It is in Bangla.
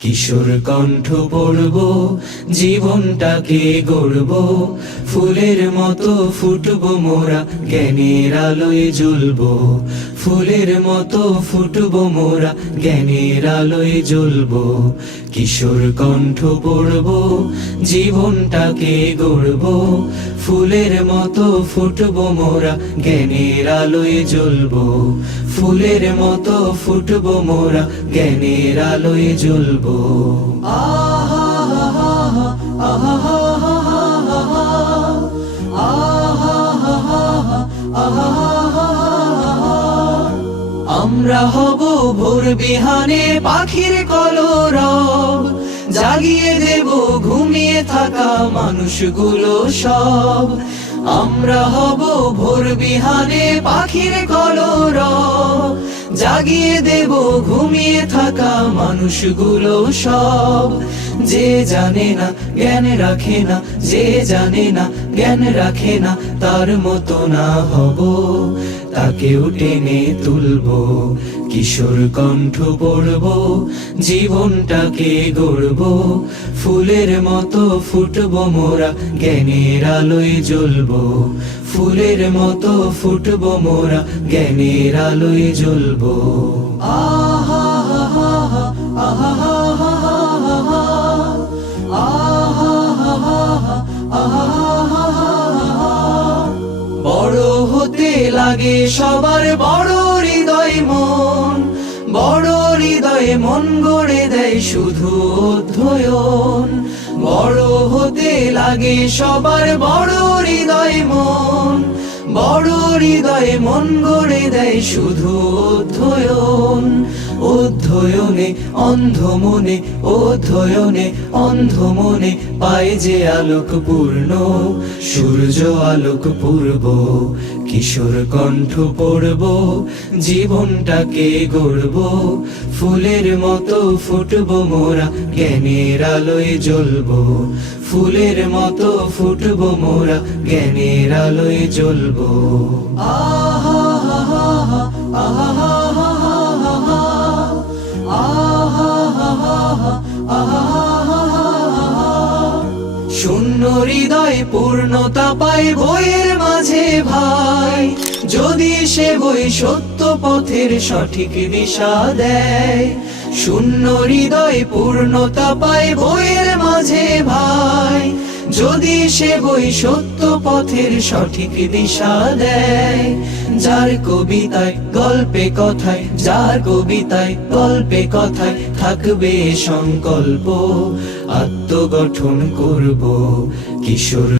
কিশোর কণ্ঠ পড়ব, জীবনটাকে গড়ব, ফুলের মতো ফুটব মোরা, জ্ঞানের আলোয় জ্বলব। ফুলের মতো ফুটব মোরা, জ্ঞানের আলোয় জ্বলব। কিশোর কণ্ঠ পড়ব, জীবনটাকে গড়ব, ফুলের মতো ফুটব মোরা, জ্ঞানের আলোয় জ্বলব। ফুলের মতো ফুটব মোরা, জ্ঞানের আলোয় জ্বলব। আমরা হব ভোর বিহানে পাখির কলরব, জাগিয়ে দেব ঘুমিয়ে থাকা মানুষগুলো সব। আমরা হব ভোর বিহানে পাখির কলরব, জাগিয়ে দেব ঘুমিয়ে থাকা মানুষগুলো সব। যে জানে না জ্ঞান রাখে না, যে জানে না জ্ঞান রাখে না, তার মতো না হব, তাকেও টেনে তুলব। কিশোর কণ্ঠ পড়ব, জীবনটাকে গড়ব, ফুলের মতো ফুটব মোরা, জ্ঞানের আলোয় জ্বলব। ফুলের মতো ফুটব মোরা, জ্ঞানের আলোয় জ্বলব। আহা হা হা আহা হা হা হা আহা হা হা আহা। বড় হতে লাগে সবার বড় হৃদয় মন, বড় হৃদয়ে মন গড়ে দেয় শুধু অধ্যয়ন। বড় হতে লাগে সবার বড় হৃদয় মন, বড় হৃদয়ে মন গড়ে দেয় শুধু অধ্যয়ন। অধ্যয়নে অন্ধ মনে, অধ্যয়নে অন্ধ মনে, পায় যে আলোক পূর্ণ, সূর্য আলোক পূর্ব। কিশোর কণ্ঠ পড়ব, জীবনটাকে গড়ব, ফুলের মতো ফুটব মোরা, জ্ঞানের আলোয় জ্বলব। ফুলের মতো ফুটব মোরা, জ্ঞানের আলোয় জ্বলব। আহা হা হা আহা হা হা শূন্য হৃদয় পূর্ণতা পায় বইয়ের মাঝে ভাই, যদি সে বই সত্য পথের সঠিক দিশা দেয়। শূন্য হৃদয় পূর্ণতা পায় বইয়ের মাঝে ভাই, যদি সে বই সত্য পথের সঠিক দিশা দেয়। যার কবিতায় গল্পে কথায়, যার কবিতায় গল্পে কথায় থাকবে সংকল্প, আত্মগঠন করব। কিশোর